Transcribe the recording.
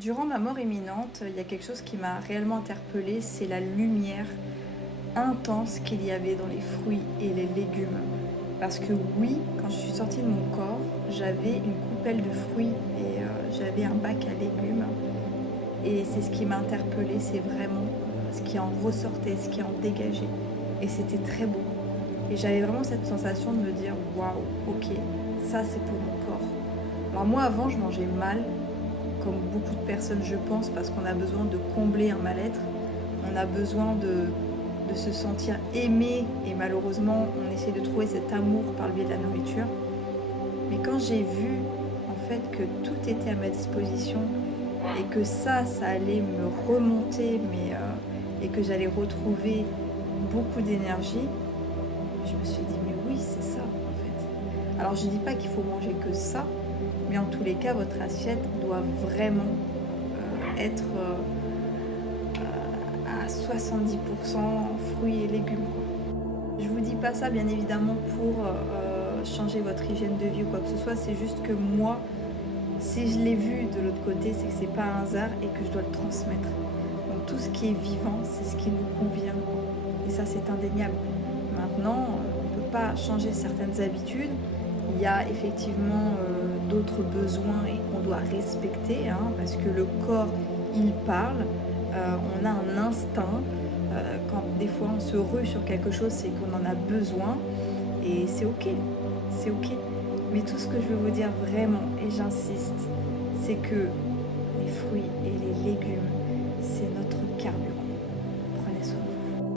Durant ma mort imminente, il y a quelque chose qui m'a réellement interpellée, c'est la lumière intense qu'il y avait dans les fruits et les légumes. Parce que oui, quand je suis sortie de mon corps, j'avais une coupelle de fruits et j'avais un bac à légumes. Et c'est ce qui m'a interpellée, c'est vraiment ce qui en ressortait, ce qui en dégageait. Et c'était très beau. Et j'avais vraiment cette sensation de me dire, waouh, ok, ça c'est pour mon corps. Alors moi avant, je mangeais mal, comme beaucoup de personnes je pense, parce qu'on a besoin de combler un mal-être, on a besoin de se sentir aimé, et malheureusement on essaie de trouver cet amour par le biais de la nourriture. Mais quand j'ai vu en fait que tout était à ma disposition et que ça allait me remonter, et que j'allais retrouver beaucoup d'énergie, je me suis dit mais oui c'est ça en fait. Alors je dis pas qu'il faut manger que ça, mais en tous les cas votre assiette doit vraiment être à 70% fruits et légumes, quoi. Je vous dis pas ça bien évidemment pour changer votre hygiène de vie ou quoi que ce soit, c'est juste que moi, si je l'ai vu de l'autre côté, c'est que c'est pas un hasard et que je dois le transmettre. Donc tout ce qui est vivant, c'est ce qui nous convient, quoi. Et ça c'est indéniable. Maintenant, on ne peut pas changer certaines habitudes. Il y a effectivement d'autres besoins et qu'on doit respecter, hein, parce que le corps, il parle. On a un instinct. Quand des fois on se rue sur quelque chose, c'est qu'on en a besoin. Et c'est ok, c'est ok. Mais tout ce que je veux vous dire vraiment, et j'insiste, c'est que les fruits et les légumes, c'est notre carburant.